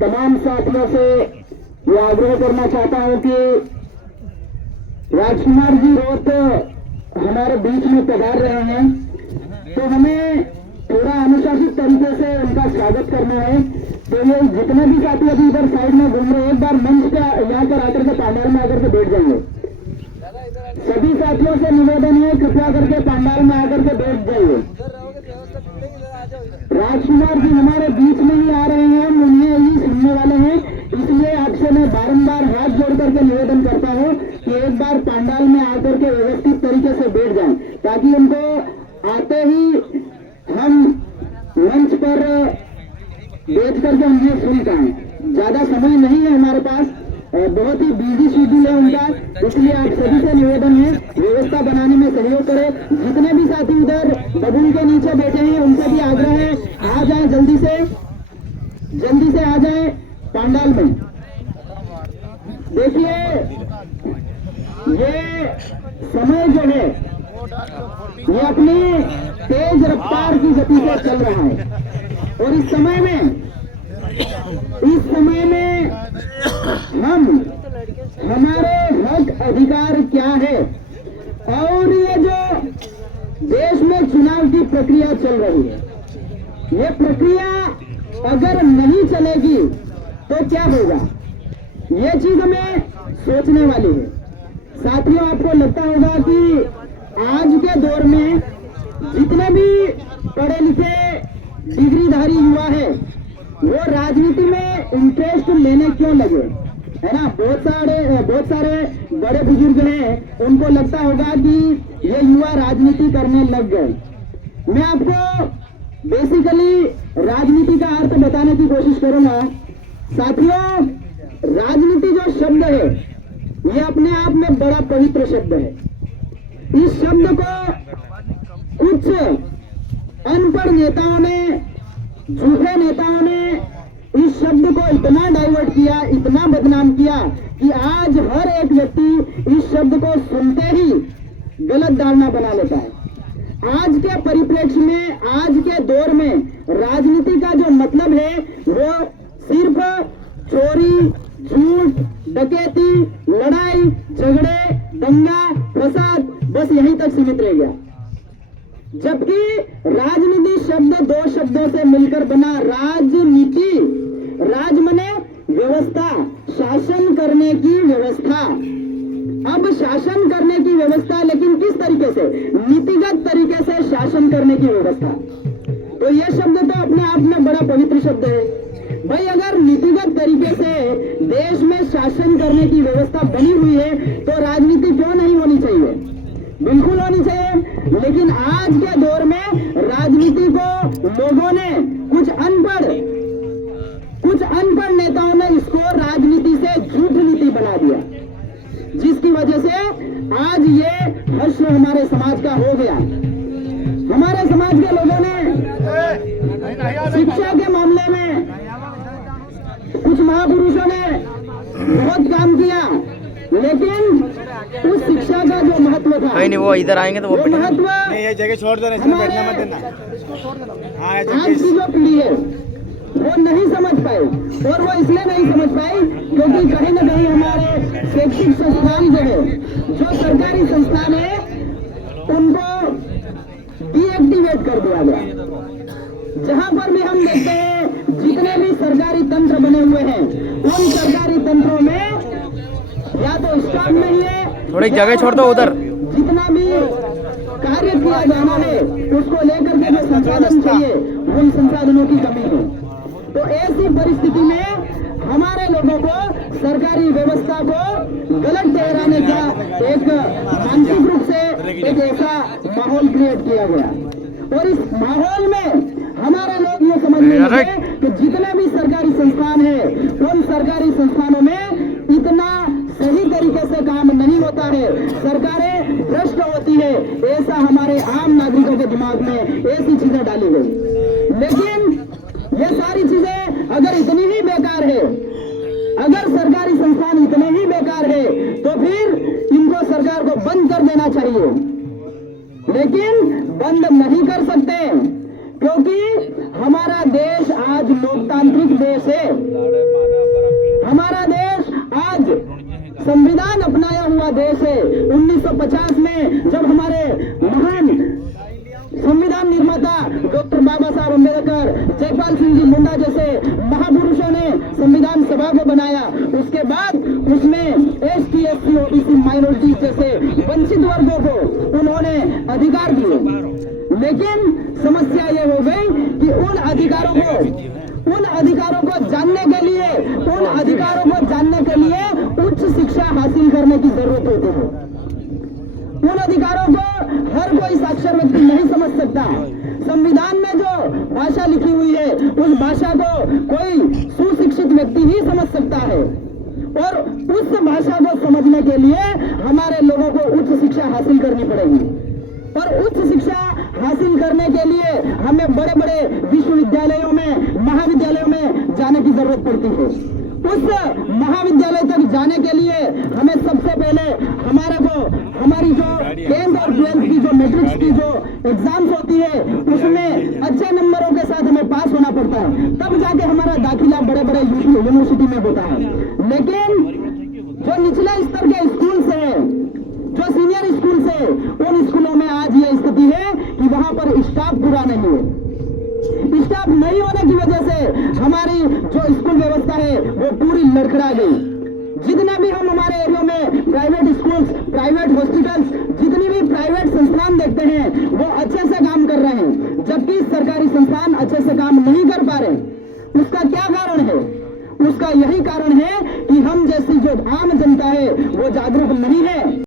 तमाम साथियों से ये आग्रह करना चाहता हूं कि राजकुमार जी रोत हमारे बीच में पधार रहे हैं, तो हमें थोड़ा अनुशासित तरीके से उनका स्वागत करना है। तो ये जितने भी साथी अभी इधर साइड में घूम रहे हैं, एक बार मंच का यहाँ पर आकर के पंडाल में आकर के बैठ जाएंगे। सभी साथियों से निवेदन है, कृपया करके पंडाल में आकर के बैठ जाइए। राजकुमार जी हमारे बीच में ही आ रहे हैं, हम उन्हें ही सुनने वाले हैं, इसलिए आपसे मैं बारंबार हाथ जोड़ करके निवेदन करता हूं कि एक बार पंडाल में आकर के व्यवस्थित तरीके से बैठ जाएं, ताकि उनको आते ही हम मंच पर बैठ करके उन्हें सुन पाएं। ज्यादा समय नहीं है हमारे पास, बहुत ही बिजी शेड्यूल है उनका, इसलिए आप सभी से निवेदन है व्यवस्था बनाने में सहयोग करें। जितने भी साथी उधर बबूल के नीचे बैठे हैं उनसे भी आग्रह है, आ जाएं जल्दी से आ जाएं पंडाल में। देखिए ये समय जो है ये अपनी तेज रफ्तार की गति से चल रहा है, और इस समय में हम हमारे हक अधिकार क्या है, और ये जो देश में चुनाव की प्रक्रिया चल रही है, ये प्रक्रिया अगर नहीं चलेगी तो क्या होगा, ये चीज हमें सोचने वाली है। साथियों, आपको लगता होगा कि आज के दौर में जितने भी पढ़े लिखे डिग्रीधारी युवा है वो राजनीति में इंटरेस्ट लेने क्यों लगे, है ना। बहुत सारे बड़े बुजुर्ग हैं, उनको लगता होगा कि ये युवा राजनीति करने लग गए। मैं आपको बेसिकली राजनीति का अर्थ बताने की कोशिश करूंगा। साथियों, राजनीति जो शब्द है ये अपने आप में बड़ा पवित्र शब्द है। इस शब्द को कुछ अनपढ़ नेताओं ने, झूठे नेताओं ने इस शब्द को इतना डाइवर्ट किया, इतना बदनाम किया कि आज हर एक व्यक्ति इस शब्द को सुनते ही गलत धारणा बना लेता है। आज के परिप्रेक्ष्य में, आज के दौर में राजनीति का जो मतलब है वो सिर्फ चोरी, झूठ, डकैती, लड़ाई झगड़े, दंगा फसाद, बस यहीं तक सीमित रह गया। जबकि राजनीति शब्द दो शब्दों से मिलकर बना राजनीति। राज मने व्यवस्था, शासन करने की व्यवस्था। अब शासन करने की व्यवस्था, लेकिन किस तरीके से, नीतिगत तरीके से शासन करने की व्यवस्था। तो यह शब्द तो अपने आप में बड़ा पवित्र शब्द है। भाई, अगर नीतिगत तरीके से देश में शासन करने की व्यवस्था बनी हुई है तो राजनीति क्यों नहीं होनी चाहिए, बिल्कुल होनी चाहिए। लेकिन आज के दौर में राजनीति को लोगों ने, कुछ अनपढ़ नेताओं ने इसको राजनीति से झूठ नीति बना दिया, जिसकी वजह से आज ये हश्र हमारे समाज का हो गया। हमारे समाज के लोगों ने शिक्षा के मामले में कुछ महापुरुषों ने बहुत काम किया, लेकिन उस शिक्षा का जो महत्व था, नहीं वो इधर आएंगे तो वो महत्व ये जगह छोड़ दो, इसमें बैठने मत देना। आज की जो पीढ़ी है वो नहीं समझ पाए, और वो इसलिए नहीं समझ पाई क्योंकि कहीं न कहीं हमारे शैक्षिक संस्थान जो है, जो सरकारी संस्थान है, उनको डीएक्टिवेट कर दिया गया। जहां पर भी हम देखते हैं जितने भी सरकारी तंत्र बने हुए हैं, उन सरकारी तंत्रों में या तो स्टाफ नहीं है, थोड़ी जगह छोड़ दो उधर। जितना भी कार्य किया जाना है उसको लेकर के जो संसाधन चाहिए उन संसाधनों की कमी है। तो ऐसी परिस्थिति में हमारे लोगों को सरकारी व्यवस्था को गलत ठहराने का एक मानसिक रूप से एक ऐसा माहौल क्रिएट किया गया, और इस माहौल में हमारे लोग ये समझने लगे कि जितने भी सरकारी संस्थान है उन सरकारी संस्थानों में इतना सही तरीके से काम नहीं होता है, सरकारें भ्रष्ट होती है, ऐसा हमारे आम नागरिकों के दिमाग में ऐसी चीजें डाली गई। लेकिन ये सारी चीजें अगर इतनी ही बेकार है, अगर सरकारी संस्थान इतने ही बेकार है, तो फिर इनको सरकार को बंद कर देना चाहिए। लेकिन बंद नहीं कर सकते, क्योंकि हमारा देश आज लोकतांत्रिक देश है। हमारा देश आज संविधान अपनाया हुआ देश है। 1950 में जब हमारे महान संविधान निर्माता डॉक्टर बाबा साहब अम्बेडकर, जयपाल सिंह जी मुंडा जैसे महापुरुषों ने संविधान सभा को बनाया, उसके बाद उसमें ST, SC, OBC माइनॉरिटी जैसे वंचित वर्गों को उन्होंने अधिकार दिए। लेकिन समस्या ये हो गई कि उन अधिकारों को जानने के लिए उच्च शिक्षा हासिल करने की जरूरत होती है। उन अधिकारों को हर कोई साक्षर व्यक्ति नहीं समझ सकता। संविधान में जो भाषा लिखी हुई है उस भाषा को कोई सुशिक्षित व्यक्ति ही समझ सकता है, और उस भाषा को समझने के लिए हमारे लोगों को उच्च शिक्षा हासिल करनी पड़ेगी। और उच्च शिक्षा हासिल करने के लिए हमें बड़े बड़े विश्वविद्यालयों में, महाविद्यालयों में जाने की जरूरत पड़ती है। उस महाविद्यालय तक जाने के लिए हमें सबसे पहले हमारी जो 10th और 12th की जो मैट्रिक्स की जो एग्जाम्स होती है उसमें अच्छे नंबरों के साथ हमें पास होना पड़ता है, तब जाके हमारा दाखिला बड़े बड़े यूनिवर्सिटी में होता है। लेकिन जो निचले स्तर के स्कूल से, जो सीनियर स्कूल से, उन स्कूलों में आज ये स्थिति है कि वहां पर स्टाफ पूरा नहीं है। स्टाफ नहीं होने की वजह से हमारी जो स्कूल व्यवस्था है वो पूरी लड़खड़ा गई। जितने भी हम हमारे एरिया में प्राइवेट स्कूल्स, प्राइवेट हॉस्पिटल्स, जितनी भी प्राइवेट संस्थान देखते हैं वो अच्छे से काम कर रहे हैं, जबकि सरकारी संस्थान अच्छे से काम नहीं कर पा रहे। उसका क्या कारण है? उसका यही कारण है कि हम जैसी जो आम जनता है वो जागरूक नहीं है।